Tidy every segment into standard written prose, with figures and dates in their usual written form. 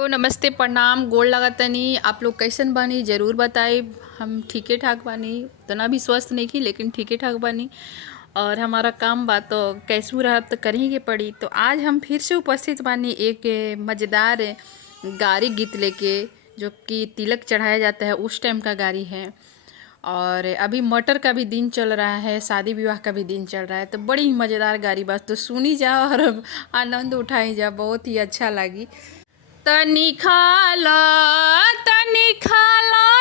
Hello, नमस्ते, प्रणाम, गोड़ लागतनी। आप लोग कैसन बानी ज़रूर बताई। हम ठीके ठाक बानी, उतना भी स्वस्थ नहीं की लेकिन ठीके ठाक बानी। और हमारा काम बा तो कैसू रहा तो करही के पड़ी। तो आज हम फिर से उपस्थित बानी एक मज़ेदार गारी गीत लेके, जो कि तिलक चढ़ाया जाता है उस टाइम का गारी है। और अभी मटर का भी दिन चल रहा है, शादी विवाह का भी दिन चल रहा है, तो बड़ी ही मज़ेदार गारी बात तो सुनी जा और आनंद उठाई जा, बहुत ही अच्छा लगी। तनी खाला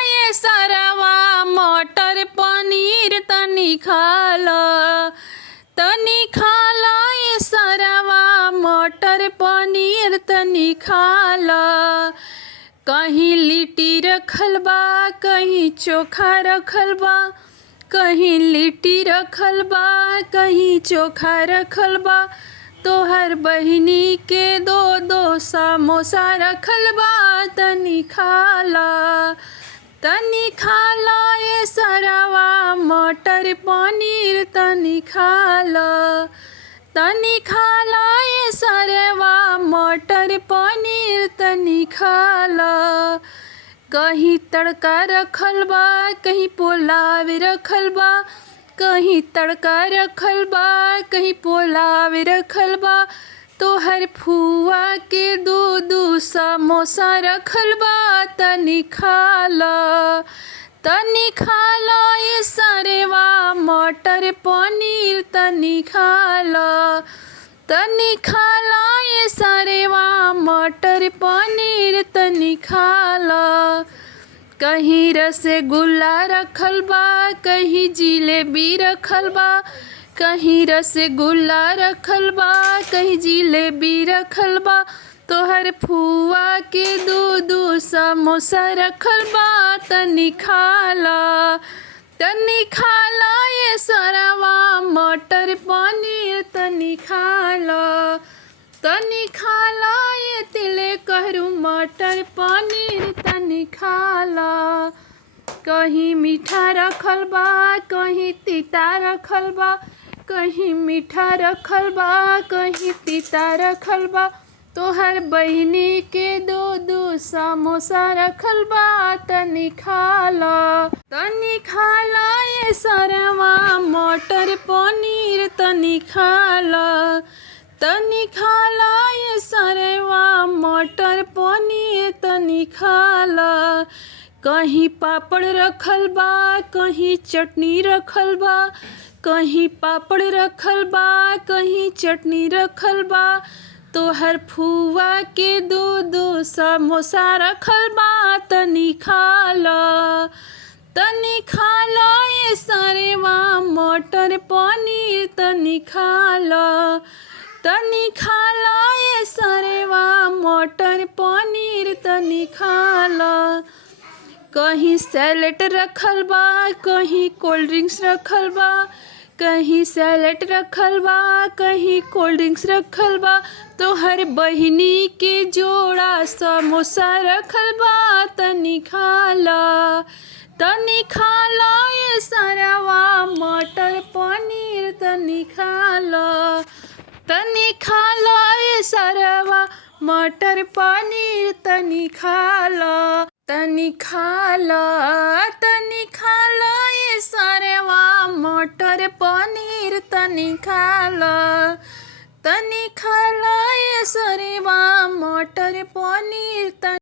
ये सरवा मटर पनीर, तनी खाला ये सरवा मटर पनीर, तनी खाला। कहीं लिट्टी रखल बा, कहीं चोखा रखल बा, कहीं लिट्टी रखल बा, कहीं चोखा रखल बा। तोहर बहिनी के दो दो समोसा रखल बा, तनी खाला ये सरवा मटर पनीर, तनी खाला ये सरवा मटर पनीर, तनी खाला। कहीं तड़का रखल बा, कहीं पुलाव रखल बा, कहीं तड़का रखल बा, कहीं पुलाव रखल बा। तोहर फुआ के दो दो समोसा रखल बा, तनी खाला ये सरवा मटर पनीर, तनी खाला ये सरवा मटर पनीर, तनी खाला। कहीं रसगुल्ला रखल बा, कहीं जिलेबी रखल बा, कहीं रसगुल्ला रखल बा, कहीं जिलेबी रखल बा। तोहर फुआ के दो दो समोसा रखल बा, तनी खाला ये सरवा मटर पनीर, तनी खाला ये तिले कहरू मटर पनीर, तनी खाला। कहीं मीठा रखल बा, कहीं तीता रखल बा, कहीं मीठा रखल बा, कहीं तीता रखल बा। तोहर बहिनी के दो दो समोसा रखल बा, तनी खाला ये सरवा मटर पनीर, तनी खाला ये सरवा मटर पनीर, तनी खाला। कहीं पापड़ रखल बा, कहीं चटनी रखल बा, कहीं पापड़ रखल बा, कहीं चटनी रखल बा। तोहर फुआ के दो दो समोसा रखल बा, तनी खाला ये सरवा मटर पनीर, तनी खाला ये सरवा मटर पनीर, तनी खाला। कहीं सैलेड रखल बा, कहीं कोल्ड ड्रिंक्स रखल बा, कहीं सैलेड रखल बा, कहीं कोल्ड ड्रिंक्स रखल बा। तोहर बहिनी के जोड़ा समोसा रखल बा, तनी खाला ये सरवा मटर पनीर, तनी खाला ये सरवा मटर पनीर, तनी खाला ये सरवा मटर पनीर, तनी खाला ये सरवा मटर पनीर,